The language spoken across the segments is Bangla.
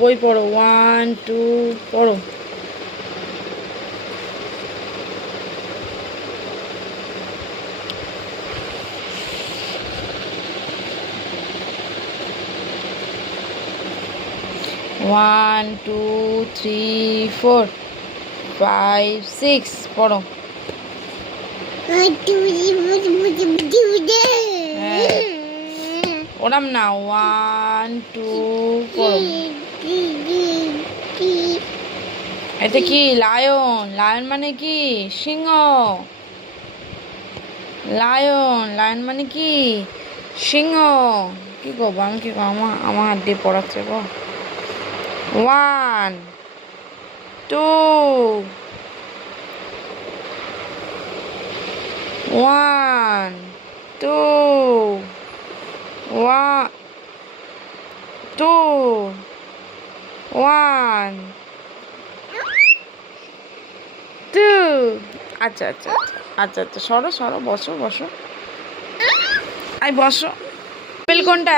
বই পড়ো 1 2 পড়ো। One, 2, 3, 4, 5, 6 পড়ো। ওরাম না 1 2 পড়ো। এটা কি? লায়ন। লায়ন মানে কি? সিংহ। লায়ন মানে কি? সিংহ। কি গো আমি কি আমার হাত দিয়ে পড়াচ্ছে গো। 1 2 1 2 1 2 1 2 আচ্ছা আচ্ছা আচ্ছা আচ্ছা সরো বসো আই বসো। অ্যাপেল কোনটা?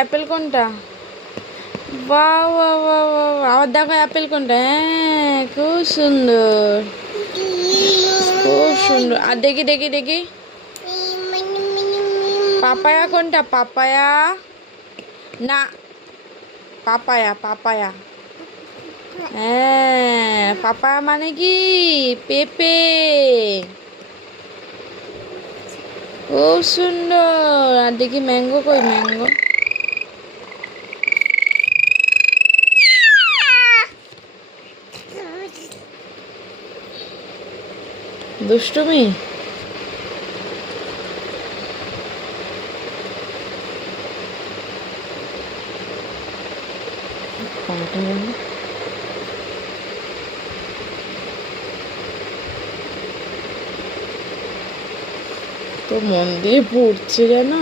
অ্যাপেল কোনটা? বাহ আবার দেখো অ্যাপেল কোনটা। হ্যাঁ খুব সুন্দর। আর দেখি পাপায়া কোনটা? না পাপায়া। হ্যাঁ পাপায়া মানে কি? পেঁপে। খুব সুন্দর। আর দেখি ম্যাঙ্গো কই? ম্যাঙ্গো দুষ্টুমি। তো মন দিয়ে পড়ছে যেন।